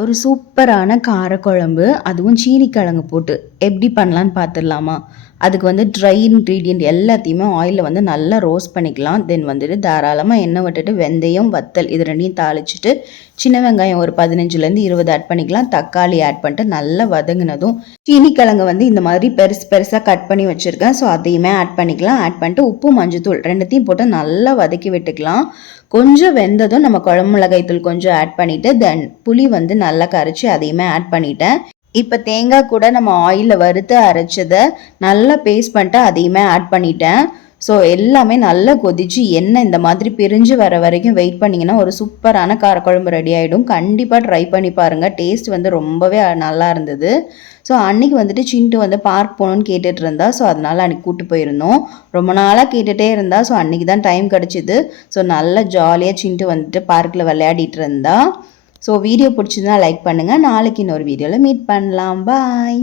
ஒரு சூப்பரான காரக்குழம்பு, அதுவும் சீனிக்கிழங்கு போட்டு எப்படி பண்ணலான்னு பார்த்துடலாமா? அதுக்கு வந்து ட்ரை இன்க்ரீடியன்ட் எல்லாத்தையுமே ஆயிலில் வந்து நல்லா ரோஸ்ட் பண்ணிக்கலாம். தென் வந்துட்டு தாராளமாக எண்ணெய் விட்டுட்டு வெந்தயம், வத்தல் இது ரெண்டையும் தாளிச்சிட்டு சின்ன வெங்காயம் ஒரு 15லேருந்து 20 ஆட் பண்ணிக்கலாம். தக்காளி ஆட் பண்ணிட்டு நல்லா வதங்கினதும் சீனிக்கிழங்கு வந்து இந்த மாதிரி பெருசு பெருசாக கட் பண்ணி வச்சுருக்கேன். ஸோ அதையுமே ஆட் பண்ணிக்கலாம். ஆட் பண்ணிட்டு உப்பு மஞ்சத்தூள் ரெண்டுத்தையும் போட்டு நல்லா வதக்கி விட்டுக்கலாம். கொஞ்சம் வெந்ததும் நம்ம குழம்பு மிளகாய் தூள் கொஞ்சம் ஆட் பண்ணிவிட்டு தென் புளி வந்து நல்லா கரைச்சி அதையுமே ஆட் பண்ணிட்டேன். இப்போ தேங்காய் கூட நம்ம ஆயிலில் வறுத்து அரைச்சதை நல்லா பேஸ்ட் பண்ணிட்டு அதையுமே ஆட் பண்ணிட்டேன். ஸோ எல்லாமே நல்லா கொதிச்சு எண்ணெய் இந்த மாதிரி பிரிஞ்சு வர வரைக்கும் வெயிட் பண்ணிங்கன்னா ஒரு சூப்பரான காரக்குழம்பு ரெடி ஆகிடும். கண்டிப்பாக ட்ரை பண்ணி பாருங்கள். டேஸ்ட் வந்து ரொம்பவே நல்லா இருந்தது. ஸோ அன்றைக்கி வந்துட்டு சின்ட்டு வந்து பார்க் போகணுன்னு கேட்டுட்டு இருந்தா. ஸோ அதனால் அன்றைக்கி கூப்பிட்டு போயிருந்தோம். ரொம்ப நாளாக கேட்டுகிட்டே இருந்தா. ஸோ அன்றைக்கி தான் டைம் கிடச்சிது. ஸோ நல்லா ஜாலியாக சின்ட்டு வந்துட்டு பார்க்கில் விளையாடிட்டு இருந்தா. ஸோ வீடியோ பிடிச்சிருந்தா லைக் பண்ணுங்கள். நாளைக்கு இன்னொரு வீடியோவில் மீட் பண்ணலாம். பாய்.